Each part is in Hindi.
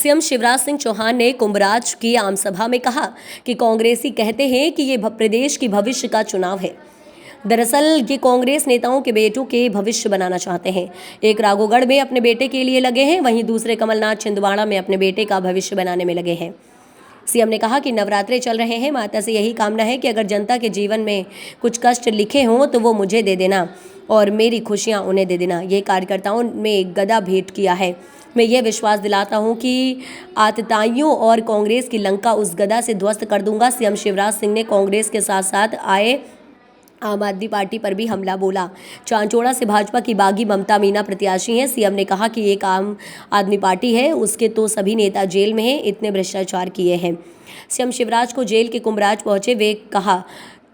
सीएम शिवराज सिंह चौहान ने कुंभराज की आमसभा में कहा कि कांग्रेसी कहते हैं कि ये प्रदेश की भविष्य का चुनाव है। दरअसल ये कांग्रेस नेताओं के बेटों के भविष्य बनाना चाहते हैं। एक राघोगढ़ में अपने बेटे के लिए लगे हैं, वहीं दूसरे कमलनाथ छिंदवाड़ा में अपने बेटे का भविष्य बनाने में लगे हैं। सीएम ने कहा कि नवरात्रे चल रहे हैं, माता से यही कामना है कि अगर जनता के जीवन में कुछ कष्ट लिखे हों तो वो मुझे दे देना और मेरी खुशियां उन्हें दे देना। ये कार्यकर्ताओं में गदा भेंट किया है। मैं ये विश्वास दिलाता हूं कि आतताइयों और कांग्रेस की लंका उस गदा से ध्वस्त कर दूंगा। सीएम शिवराज सिंह ने कांग्रेस के साथ साथ आए आम आदमी पार्टी पर भी हमला बोला। चांचोड़ा से भाजपा की बागी ममता मीना प्रत्याशी हैं। सीएम ने कहा कि एक आम आदमी पार्टी है, उसके तो सभी नेता जेल में हैं, इतने भ्रष्टाचार किए हैं। सीएम शिवराज को जेल के कुंभराज पहुंचे। वे कहा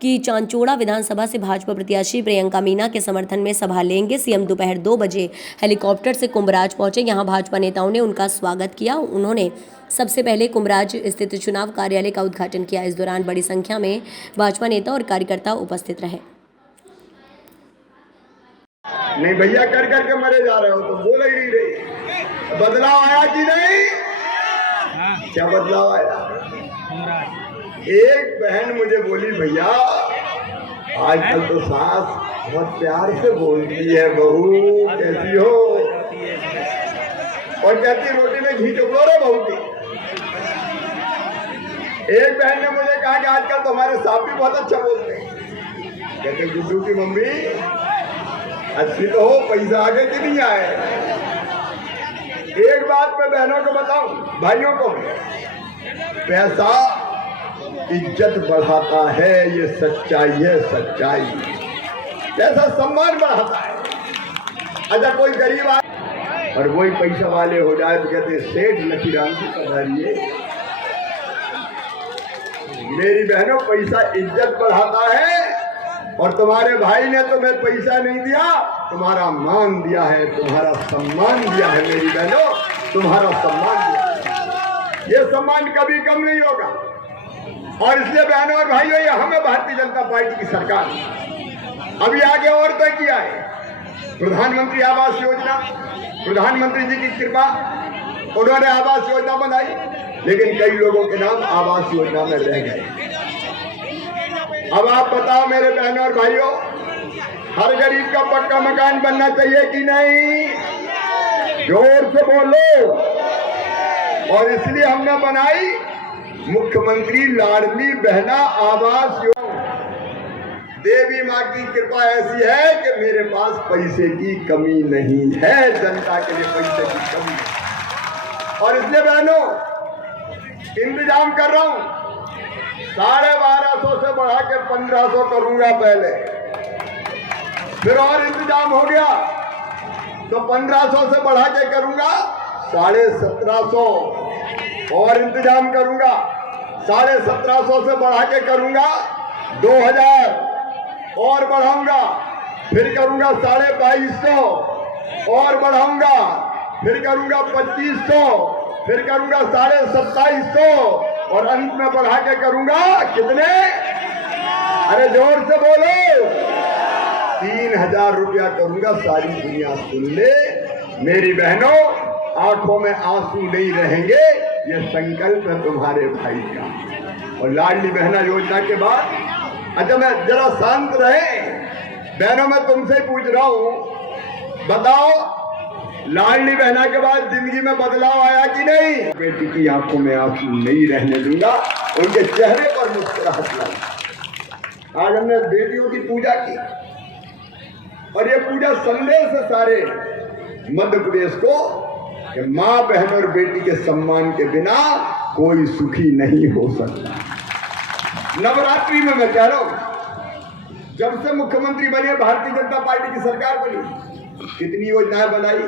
कि चांचोड़ा विधानसभा से भाजपा प्रत्याशी प्रियंका मीना के समर्थन में सभा लेंगे। सीएम दोपहर 2 बजे हेलीकॉप्टर से कुंभराज पहुंचे। यहां भाजपा नेताओं ने उनका स्वागत किया। उन्होंने सबसे पहले कुंभराज स्थित चुनाव कार्यालय का उद्घाटन किया। इस दौरान बड़ी संख्या में भाजपा नेता और कार्यकर्ता उपस्थित रहे। नहीं भैया कर करके मरे जा रहे हो तो बोल ही नहीं रही। बदलाव आया कि नहीं? क्या बदलाव आया? एक बहन मुझे बोली, भैया आजकल तो सास बहुत प्यार से बोलती है, बहू कैसी हो? और कहती रोटी में घी चुपलो रे बहू की। एक बहन ने मुझे कहा कि आजकल तो हमारे साहब भी बहुत अच्छा बोलते हैं। कहते गुड्डू की मम्मी अच्छी तो हो, पैसा आगे कि नहीं आए? एक बात मैं बहनों को बताऊं, भाइयों को, पैसा इज्जत बढ़ाता है, ये सच्चाई है, सच्चाई। पैसा सम्मान बढ़ाता है। अच्छा कोई गरीब आए और वही पैसा वाले हो जाए तो कहते सेठ लकीराम की पधारिए। मेरी बहनों, पैसा इज्जत बढ़ाता है और तुम्हारे भाई ने तुम्हें पैसा नहीं दिया, तुम्हारा मान दिया है, तुम्हारा सम्मान दिया है। मेरी बहनों, तुम्हारा सम्मान दिया है। ये सम्मान कभी कम नहीं होगा। और इसलिए बहनों और भाइयों, ये हमें भारतीय जनता पार्टी की सरकार अभी आगे और तय किया है। प्रधानमंत्री आवास योजना, प्रधानमंत्री जी की कृपा, उन्होंने आवास योजना बनाई, लेकिन कई लोगों के नाम आवास योजना में रह गए। अब आप बताओ मेरे बहनों और भाइयों, हर गरीब का पक्का मकान बनना चाहिए कि नहीं? जोर से बोलो। और इसलिए हमने बनाई मुख्यमंत्री लाडली बहना आवास योजना। देवी माँ की कृपा ऐसी है कि मेरे पास पैसे की कमी नहीं है, जनता के लिए पैसे की कमी है। और इसलिए बहनों इंतजाम कर रहा हूं, 1250 से बढ़ा के 1500 करूंगा पहले, फिर और इंतजाम हो गया तो 1500 से बढ़ा के करूंगा 1750 और इंतजाम करूंगा, 1750 से बढ़ा के करूंगा 2000 और बढ़ाऊंगा, फिर करूंगा 2250 और बढ़ाऊंगा, फिर करूंगा 2500, फिर करूंगा 2750 और अंत में बढ़ा के करूंगा कितने? अरे जोर से बोलो, 3000 रुपया करूंगा। सारी दुनिया सुन ले। मेरी बहनों, आंखों में आंसू नहीं रहेंगे, ये संकल्प है तुम्हारे भाई का। और लाडली बहना योजना के बाद, अच्छा मैं जरा शांत रहे बहनों, मैं तुमसे पूछ रहा हूं, बताओ लाडली बहना के बाद जिंदगी में बदलाव आया कि नहीं? बेटी की आंखों में आंसू नहीं रहने दूंगा, उनके चेहरे पर मुस्कुराहट लाई। आज हमने बेटियों की पूजा की और ये पूजा संदेश है सारे मध्य प्रदेश को कि माँ, बहन और बेटी के सम्मान के बिना कोई सुखी नहीं हो सकता। नवरात्रि में मैं कह रहा हूं, जब से मुख्यमंत्री बने, भारतीय जनता पार्टी की सरकार बनी, कितनी योजनाएं बनाई।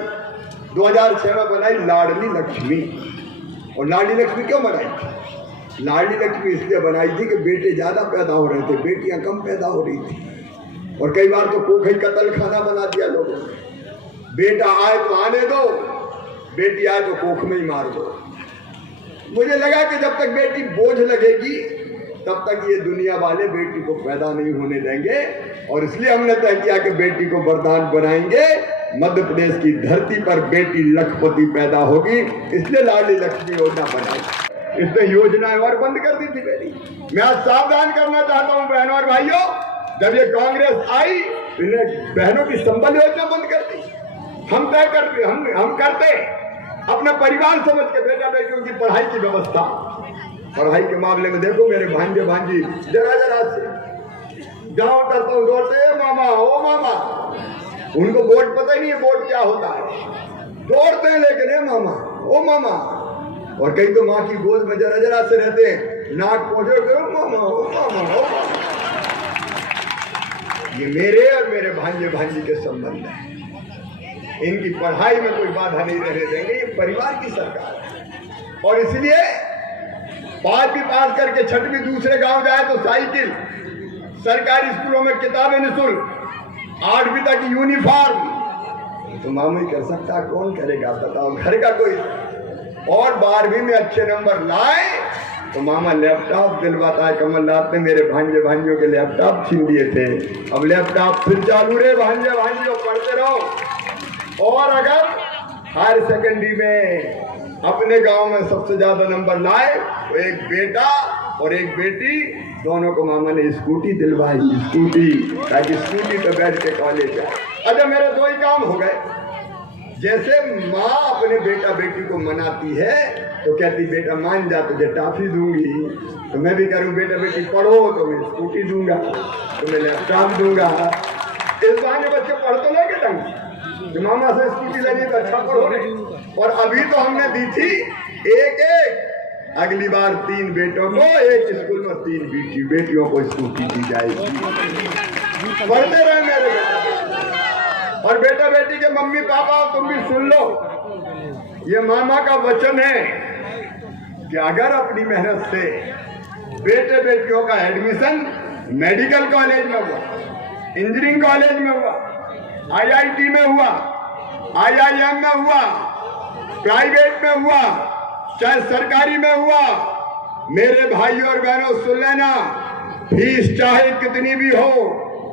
2006 में बनाई लाडली लक्ष्मी। और लाडली लक्ष्मी क्यों बनाई? लाडली लक्ष्मी इसलिए बनाई थी कि बेटे ज्यादा पैदा हो रहे थे, बेटियां कम पैदा हो रही थी। और कई बार तो कोखई कतल खाना बना दिया लोगों ने। बेटा आए तो आने दो, बेटी आए तो कोख में ही मार दो। मुझे लगा कि जब तक बेटी बोझ लगेगी तब तक ये दुनिया वाले बेटी को पैदा नहीं होने देंगे। और इसलिए हमने तय किया कि बेटी को वरदान बनाएंगे मध्य प्रदेश की धरती पर बेटी लखपति पैदा होगी, इसलिए लाडली लक्ष्मी योजना बनाई। इसने योजनाएं और बंद कर दी थी मेरी। मैं आज सावधान करना चाहता हूं बहनों और भाइयों, जब ये कांग्रेस आई तो इन्हें बहनों की संबल योजना बंद कर दी। हम तय करते, हम करते अपना परिवार समझ के बेटा बेटियों की पढ़ाई की व्यवस्था। पढ़ाई के मामले में देखो मेरे भांजे भांजी जरा जरा से गाँव करता हूँ दौड़ते, मामा ओ मामा, उनको वोट पता ही नहीं है वोट क्या होता है, दौड़ते हैं लेकिन है मामा ओ मामा। और कई तो माँ की गोद में जरा जरा से रहते हैं, नाक पहुंचे करो मामा ओ मामा ओ मामा। ये मेरे और मेरे भांजे भांजी के संबंध है, इनकी पढ़ाई में कोई बाधा नहीं रहने देंगे। ये परिवार की सरकार है और इसलिए 5वीं पास करके 6वीं दूसरे गांव जाए तो साइकिल, सरकारी स्कूलों में किताबें निःशुल्क, 8वीं तक यूनिफॉर्म। तो मामूली कर सकता, कौन करेगा बताओ, घर का कोई। और 12वीं में अच्छे नंबर लाए तो मामा लैपटॉप दिलवाता है। कमलनाथ ने मेरे भांजे भांजियों के लैपटॉप छीन दिए थे, अब लैपटॉप फिर चालू रहे, भांजे भांजियों पढ़ते रहो। और अगर हायर सेकेंडरी में अपने गांव में सबसे ज्यादा नंबर लाए तो एक बेटा और एक बेटी, दोनों को मामा ने स्कूटी दिलवाई, स्कूटी, ताकि स्कूटी पे बैठ के कॉलेज जाए। अच्छा मेरे 2 ही काम हो गए। जैसे माँ अपने बेटा बेटी को मनाती है तो कहती बेटा मान जा, तुझे टॉफी दूंगी, तो मैं भी करूँ बेटा बेटी पढ़ो तो मैं स्कूटी दूंगा, तुम्हें लैपटॉप दूंगा। इस बहाने बच्चे पढ़ तो लेंगे ढंग, जो मामा से स्कूटी लगी तो अच्छा पढ़ो। और अभी तो हमने दी थी एक, अगली बार 3 बेटों को एक स्कूल में 3 बेटियों को स्कूटी दी जाएगी। पढ़ते रहे मेरे बेटा। और बेटा बेटी के मम्मी पापा तुम भी सुन लो, ये मामा का वचन है कि अगर अपनी मेहनत से बेटे बेटियों का एडमिशन मेडिकल कॉलेज में हुआ, इंजीनियरिंग कॉलेज में हुआ, IIT में हुआ, IIM में हुआ, प्राइवेट में हुआ, चाहे सरकारी में हुआ, मेरे भाइयों और बहनों सुन लेना, फीस चाहे कितनी भी हो,